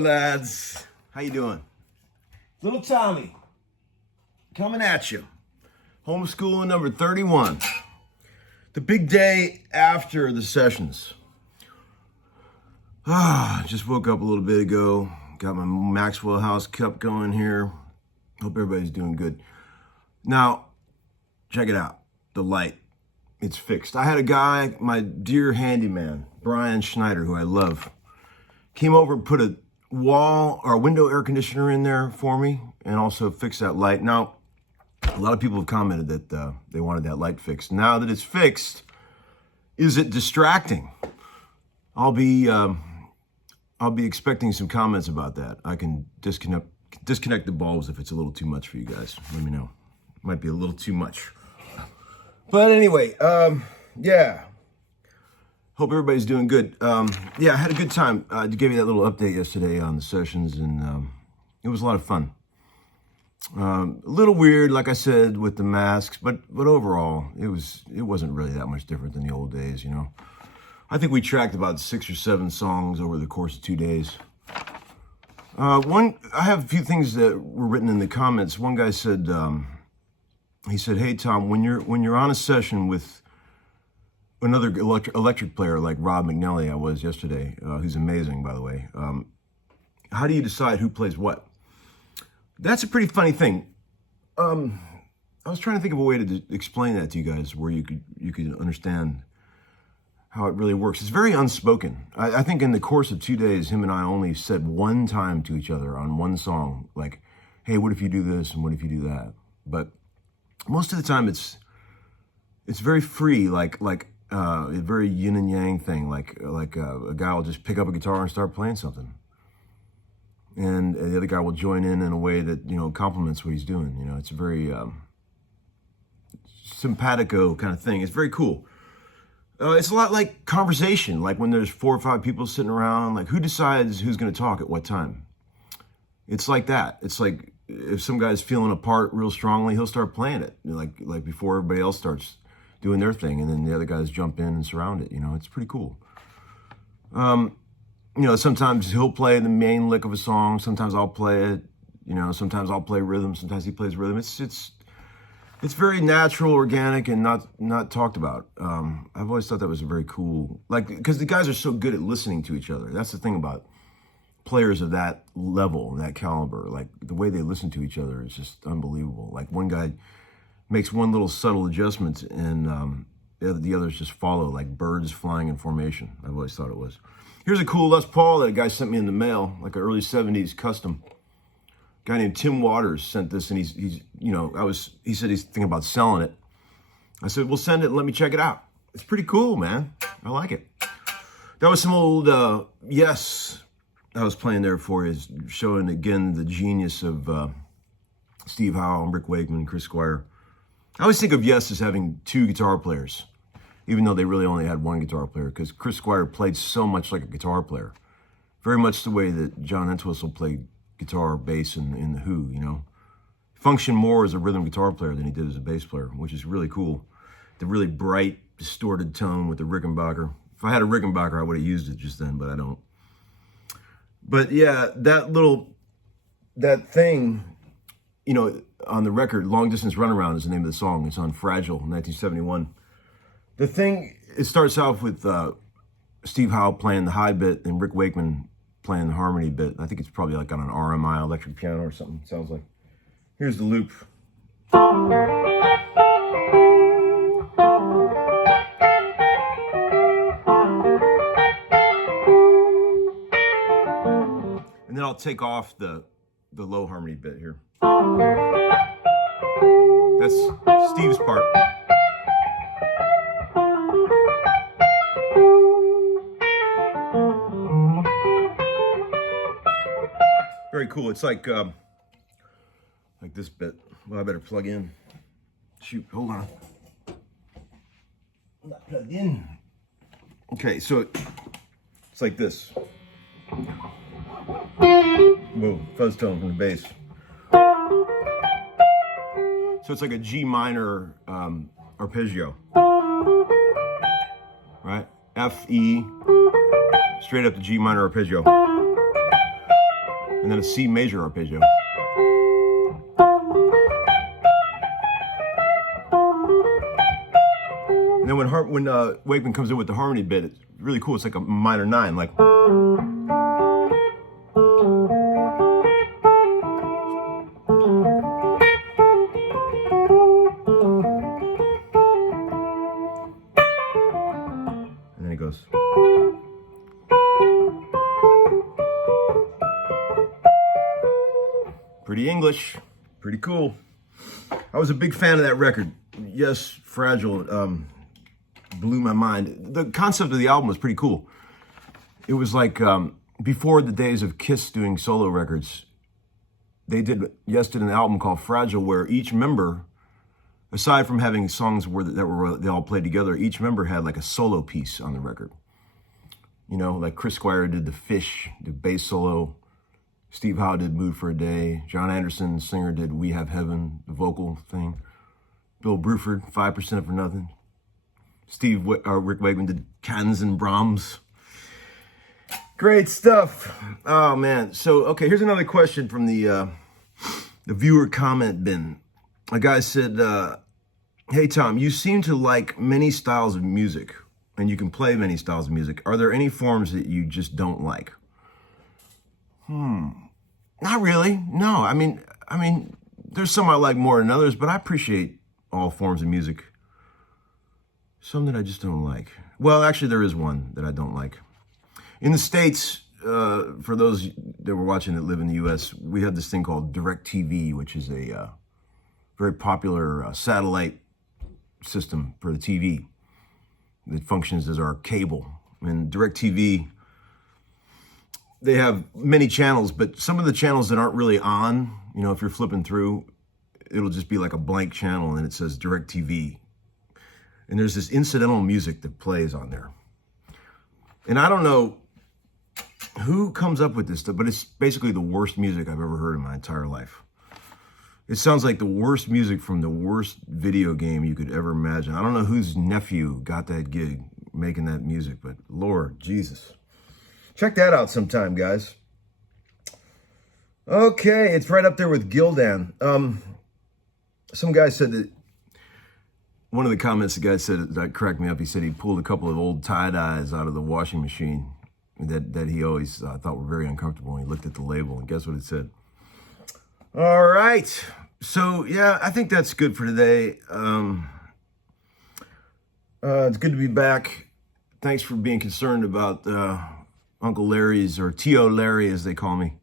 lads. How you doing? Little Tommy, coming at you. Homeschooling number 31. The big day after the sessions. Just woke up a little bit ago. Got my Maxwell House cup going here. Hope everybody's doing good. Now, check it out. The light. It's fixed. I had a guy, my dear handyman, Brian Schneider, who I love, came over and put a wall or a window air conditioner in there for me and also fixed that light. Now, a lot of people have commented that they wanted that light fixed. Now that it's fixed, is it distracting? I'll be expecting some comments about that. I can disconnect the bulbs if it's a little too much for you guys. Let me know. Might be a little too much. But anyway, yeah. Hope everybody's doing good. Yeah, I had a good time. I gave you that little update yesterday on the sessions, and it was a lot of fun. A little weird, like I said, with the masks, but overall, it wasn't really that much different than the old days, you know. I think we tracked about 6 or 7 songs over the course of 2 days. I have a few things that were written in the comments. One guy said, he said, "Hey Tom, when you're on a session with another electric player like Rob McNally, I was yesterday, who's amazing, by the way, how do you decide who plays what?" That's a pretty funny thing. I was trying to think of a way to explain that to you guys where you could understand how it really works. It's very unspoken. I think in the course of 2 days, him and I only said one time to each other on one song, like, "Hey, what if you do this and what if you do that?" But most of the time, it's very free, like a very yin and yang thing. Like a guy will just pick up a guitar and start playing something, and the other guy will join in a way that, you know, complements what he's doing. You know, it's a very simpatico kind of thing. It's very cool. It's a lot like conversation, like when there's 4 or 5 people sitting around, like who decides who's going to talk at what time? It's like that. It's like if some guy's feeling a part real strongly, he'll start playing it, like before everybody else starts doing their thing, and then the other guys jump in and surround it. You know, it's pretty cool. You know, sometimes he'll play the main lick of a song. Sometimes I'll play it. You know, sometimes I'll play rhythm. Sometimes he plays rhythm. It's very natural, organic, and not talked about. I've always thought that was a very cool, like, because the guys are so good at listening to each other. That's the thing about players of that level, that caliber. Like, the way they listen to each other is just unbelievable. Like, one guy makes one little subtle adjustment, and the others just follow, like birds flying in formation. I've always thought it was. Here's a cool Les Paul that a guy sent me in the mail, like an early 70s custom. A guy named Tim Waters sent this, and he's you know, he said he's thinking about selling it. I said, "Well, send it and let me check it out." It's pretty cool, man. I like it. That was some old Yes I was playing there for you, showing again the genius of Steve Howe and Rick Wakeman, Chris Squire. I always think of Yes as having 2 guitar players, even though they really only had 1 guitar player, because Chris Squire played so much like a guitar player. Very much the way that John Entwistle played guitar, bass in The Who, you know. Functioned more as a rhythm guitar player than he did as a bass player, which is really cool. The really bright, distorted tone with the Rickenbacker. If I had a Rickenbacker, I would have used it just then, but I don't. But yeah, that thing, you know, on the record, Long Distance Runaround is the name of the song. It's on Fragile, 1971. The thing, it starts off with Steve Howe playing the high bit and Rick Wakeman playing the harmony bit. I think it's probably like on an RMI electric piano or something, it sounds like. Here's the loop. And then I'll take off the low harmony bit here. That's Steve's part. Very cool. It's like this bit. Well, I better plug in. Shoot, hold on. I'm not plugged in. Okay, so it's like this. Whoa, fuzz tone from the bass. So it's like a G minor arpeggio, right? F, E, straight up to G minor arpeggio. and then a C major arpeggio. And then when Wakeman comes in with the harmony bit, it's really cool. It's like a minor 9, like. And then it goes. Pretty English, pretty cool. I was a big fan of that record. Yes, Fragile blew my mind. The concept of the album was pretty cool. It was like before the days of Kiss doing solo records, Yes did an album called Fragile where each member, aside from having songs they all played together, each member had like a solo piece on the record. You know, like Chris Squire did the Fish, the bass solo. Steve Howe did Mood for a Day. John Anderson, the singer, did We Have Heaven, the vocal thing. Bill Bruford, 5% for Nothing. Rick Wakeman did Cans and Brahms. Great stuff. Oh, man. So, okay, here's another question from the viewer comment bin. A guy said, hey, Tom, you seem to like many styles of music, and you can play many styles of music. Are there any forms that you just don't like? Not really. No, I mean, there's some I like more than others, but I appreciate all forms of music. Some that I just don't like. Well, actually, there is one that I don't like. In the States, for those that were watching that live in the U.S., we have this thing called DirecTV, which is a very popular satellite system for the TV that functions as our cable. And DirecTV, they have many channels, but some of the channels that aren't really on, you know, if you're flipping through, it'll just be like a blank channel and it says DirecTV. And there's this incidental music that plays on there. And I don't know who comes up with this stuff, but it's basically the worst music I've ever heard in my entire life. It sounds like the worst music from the worst video game you could ever imagine. I don't know whose nephew got that gig making that music, but Lord Jesus. Check that out sometime, guys. Okay, it's right up there with Gildan. Some guy said that, one of the comments the guy said that cracked me up, he said he pulled a couple of old tie-dyes out of the washing machine that he always thought were very uncomfortable. And he looked at the label, and guess what it said? All right. So, yeah, I think that's good for today. It's good to be back. Thanks for being concerned about Uncle Larry's, or T.O. Larry, as they call me.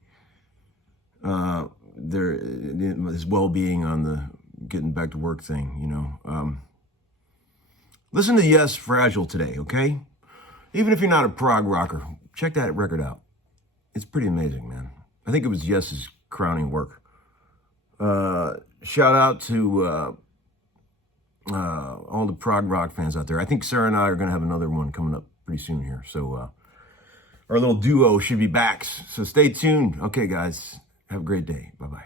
His well-being on the getting back to work thing, you know. Listen to Yes, Fragile today, okay? Even if you're not a prog rocker, check that record out. It's pretty amazing, man. I think it was Yes's crowning work. Shout out to all the prog rock fans out there. I think Sarah and I are going to have another one coming up pretty soon here. So our little duo should be back. So stay tuned. Okay, guys. Have a great day. Bye-bye.